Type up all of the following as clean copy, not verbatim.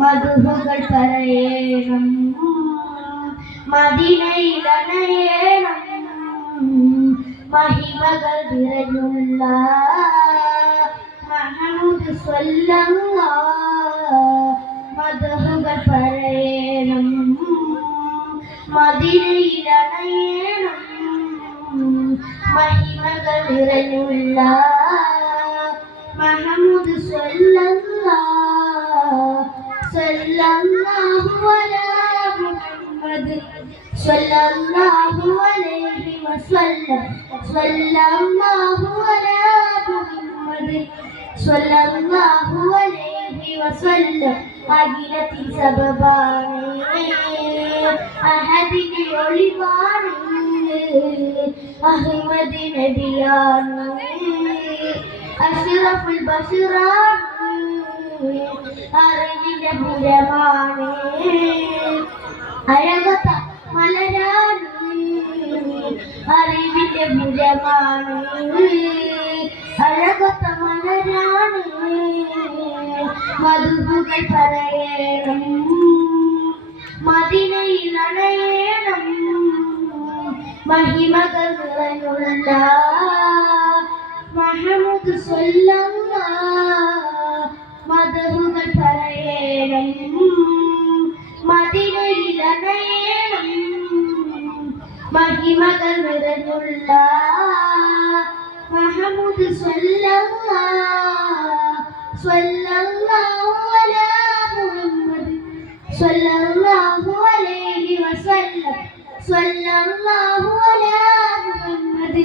മധുഹുകൾ പറയണം, മദീനയിലണയണം, മഹിമകൾ നിറഞ്ഞുള്ള മുഹമ്മദ് സ്വല്ലല്ലാഹ്. മധുഹുകൾ പറയണം, മദീനയിലണയണം, മഹിമകൾ നിറഞ്ഞുള്ള മുഹമ്മദ് സ്വല്ലല്ലാഹ്. സല്ലല്ലാഹു അലാ മുഹമ്മദ് സല്ലല്ലാഹു അലൈഹി വസല്ലം. സല്ലല്ലാഹു അലാ മുഹമ്മദ് സല്ലല്ലാഹു അലൈഹി വസല്ലം. അഖിലത്തിൻ സബബാണ്, അഹദിന്റെ ഒളിവാണ്, അഹ്മദ് നബിയാണ്, അഷ്റഫുൽ ബശറാണ്, അറിവിന്റെ പുരമാണ്, അഴകത്ത മലരാണ്, അറിവിന്റെ പുരമാണ്, അഴകത്ത മലരാണ്. മധുഹുകൾ പറയണം, മദീനയിലണയണം, മഹിമകൾ നിറഞ്ഞുള്ള മുഹമ്മദ് സ്വല്ലല്ലാഹ്. മധുഹുകൾ പറയണം, മദീനയിലണയണം, മഹിമകൾ നിറഞ്ഞുള്ള മുഹമ്മദ് സ്വല്ലല്ലാഹ്. സ്വല്ലല്ലാഹു അലാ മുഹമ്മദ് സ്വല്ലല്ലാഹു അലൈഹി വസല്ലം. സ്വല്ലല്ലാഹു അലാ മുഹമ്മദ്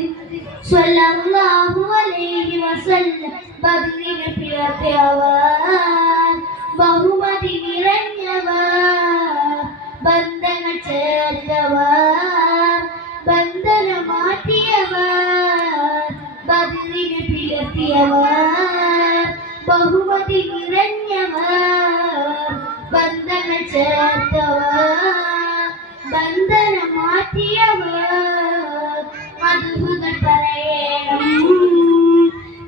സ്വല്ലല്ലാഹു അലൈഹി വസല്ലം. ബദറിനെ പിറത്തിയവർ, ബഹുമതി നിറഞ്ഞവർ, ബന്ധങ്ങൾ ചേർത്തവർ, ബന്ധനം മാറ്റിയവർ. ബദറിനെ പിറത്തിയവർ, ബഹുമതി നിറഞ്ഞവർ, ബന്ധങ്ങൾ ചേർത്തവർ, ബന്ധനം മാറ്റിയവർ. മധുഹുകൾ പറയണം,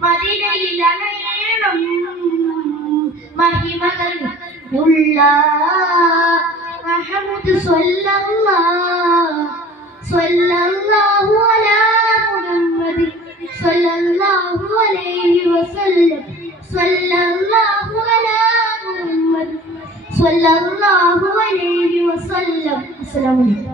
മദീനയിലണയണം, മഹിമകൾ ഉള്ള മുഹമ്മദ് സ്വല്ലല്ലാഹ്. സ്വല്ലല്ലാഹു അലാ മുഹമ്മദ് സ്വല്ലല്ലാഹു അലൈഹി വസല്ലം. സ്വല്ലല്ലാഹു അലാ മുഹമ്മദ് സ്വല്ലല്ലാഹു അലൈഹി വസല്ലം. അസ്സലാമു അലൈക്കും.